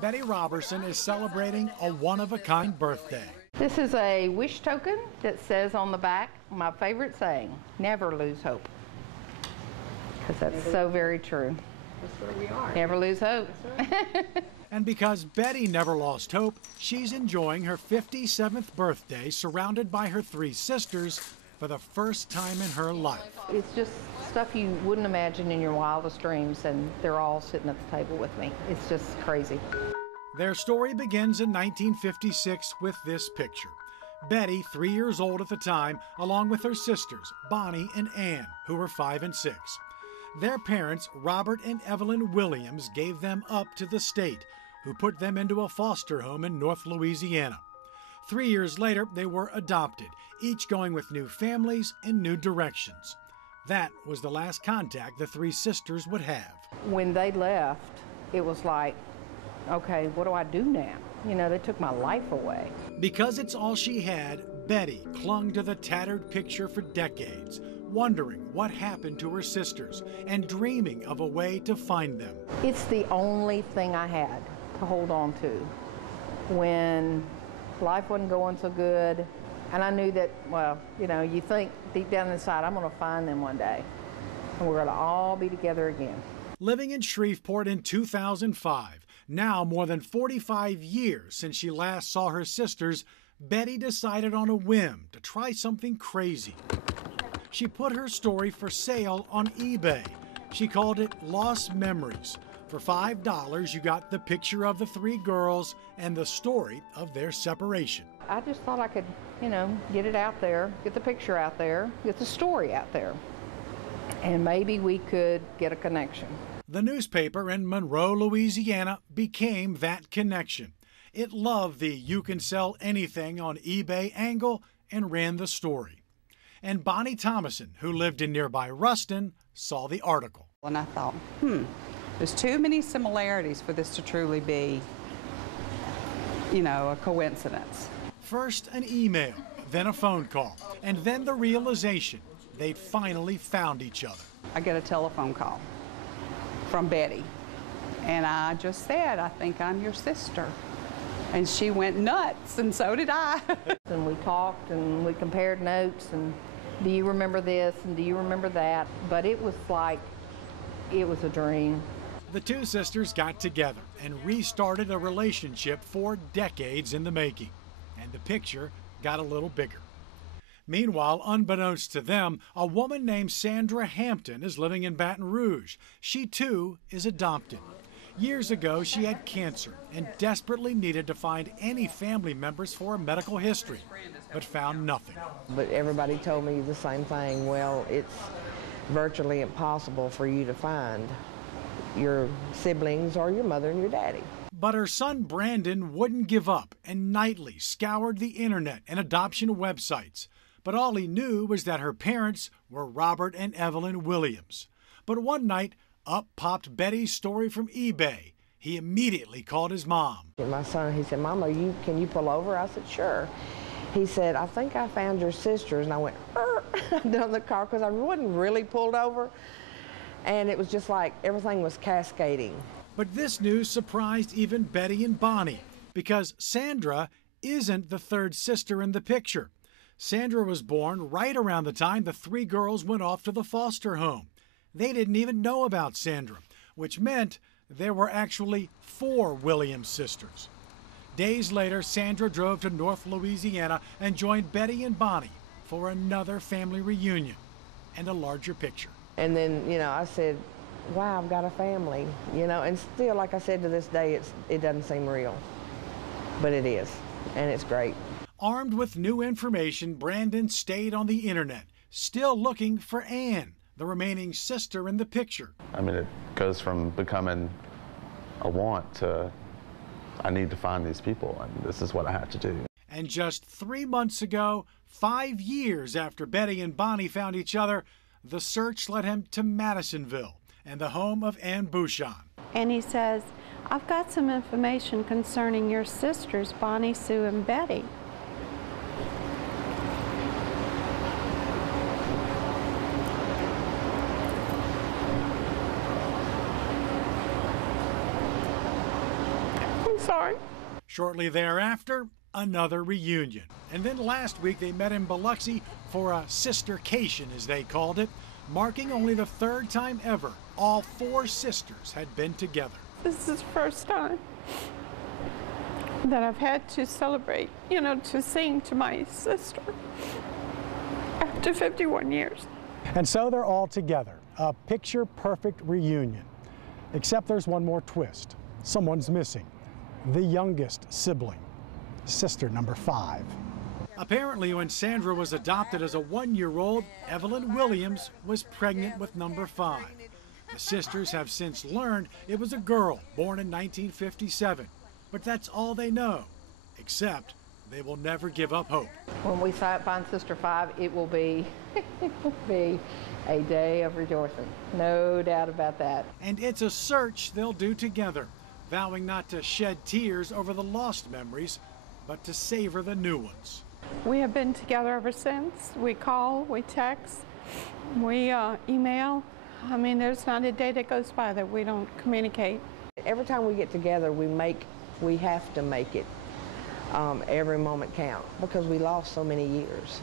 Betty Robertson is celebrating a one-of-a-kind birthday. This is a wish token that says on the back, my favorite saying, never lose hope. Because that's so very true. That's where we are. Never lose hope. And because Betty never lost hope, she's enjoying her 57th birthday surrounded by her 3 sisters for the first time in her life. It's just stuff you wouldn't imagine in your wildest dreams, and they're all sitting at the table with me. It's just crazy. Their story begins in 1956 with this picture. Betty, 3 years old at the time, along with her sisters, Bonnie and Ann, who were 5 and 6. Their parents, Robert and Evelyn Williams, gave them up to the state, who put them into a foster home in North Louisiana. 3 years later, they were adopted, each going with new families and new directions. That was the last contact the 3 sisters would have. When they left, it was like, okay, what do I do now? You know, they took my life away. Because it's all she had, Betty clung to the tattered picture for decades, wondering what happened to her sisters and dreaming of a way to find them. It's the only thing I had to hold on to when life wasn't going so good. And I knew that, well, you know, you think deep down inside, I'm going to find them one day, and we're going to all be together again. Living in Shreveport in 2005, now more than 45 years since she last saw her sisters, Betty decided on a whim to try something crazy. She put her story for sale on eBay. She called it Lost Memories. For $5, you got the picture of the 3 girls and the story of their separation. I just thought I could, you know, get it out there, get the picture out there, get the story out there, and maybe we could get a connection. The newspaper in Monroe, Louisiana became that connection. It loved the you can sell anything on eBay angle and ran the story. And Bonnie Thomason, who lived in nearby Ruston, saw the article. And I thought, there's too many similarities for this to truly be, you know, a coincidence. First an email, then a phone call, and then the realization they'd finally found each other. I get a telephone call from Betty, and I just said, I think I'm your sister. And she went nuts, and so did I. And we talked, and we compared notes, and do you remember this, and do you remember that? But it was like, it was a dream. The 2 sisters got together and restarted a relationship for decades in the making, and the picture got a little bigger. Meanwhile, unbeknownst to them, a woman named Sandra Hampton is living in Baton Rouge. She, too, is adopted. Years ago, she had cancer and desperately needed to find any family members for a medical history, but found nothing. But everybody told me the same thing. Well, it's virtually impossible for you to find your siblings or your mother and your daddy. But her son Brandon wouldn't give up and nightly scoured the internet and adoption websites. But all he knew was that her parents were Robert and Evelyn Williams. But one night, up popped Betty's story from eBay. He immediately called his mom. My son, he said, Mama, can you pull over? I said, sure. He said, I think I found your sisters. And I went, down the car, because I wasn't really pulled over. And it was just like everything was cascading. But this news surprised even Betty and Bonnie, because Sandra isn't the 3rd sister in the picture. Sandra was born right around the time the 3 girls went off to the foster home. They didn't even know about Sandra, which meant there were actually 4 Williams sisters. Days later, Sandra drove to North Louisiana and joined Betty and Bonnie for another family reunion and a larger picture. And then, you know, I said, wow, I've got a family, you know, and still, like I said, to this day, it doesn't seem real, but it is, and it's great. Armed with new information, Brandon stayed on the internet, still looking for Ann, the remaining sister in the picture. I mean, it goes from becoming a want to, I need to find these people, and this is what I have to do. And just 3 months ago, 5 years after Betty and Bonnie found each other, the search led him to Madisonville and the home of Ann Bouchon. And he says, I've got some information concerning your sisters, Bonnie, Sue, and Betty. sorry. Shortly thereafter, another reunion. And then last week they met in Biloxi for a sistercation, as they called it, marking only the third time ever all four sisters had been together. This is the first time that I've had to celebrate, to sing to my sister after 51 years. And so they're all together, a picture-perfect reunion. Except there's one more twist. Someone's missing. The youngest sibling, sister number 5. Apparently, when Sandra was adopted as a 1-year-old, Evelyn Williams was pregnant with number 5. The sisters have since learned it was a girl born in 1957, but that's all they know, except they will never give up hope. When we find Sister 5, it will be, a day of rejoicing. No doubt about that. And it's a search they'll do together, vowing not to shed tears over the lost memories, but to savor the new ones. We have been together ever since. We call, we text, we email. I mean, there's not a day that goes by that we don't communicate. Every time we get together, we have to make it every moment count, because we lost so many years.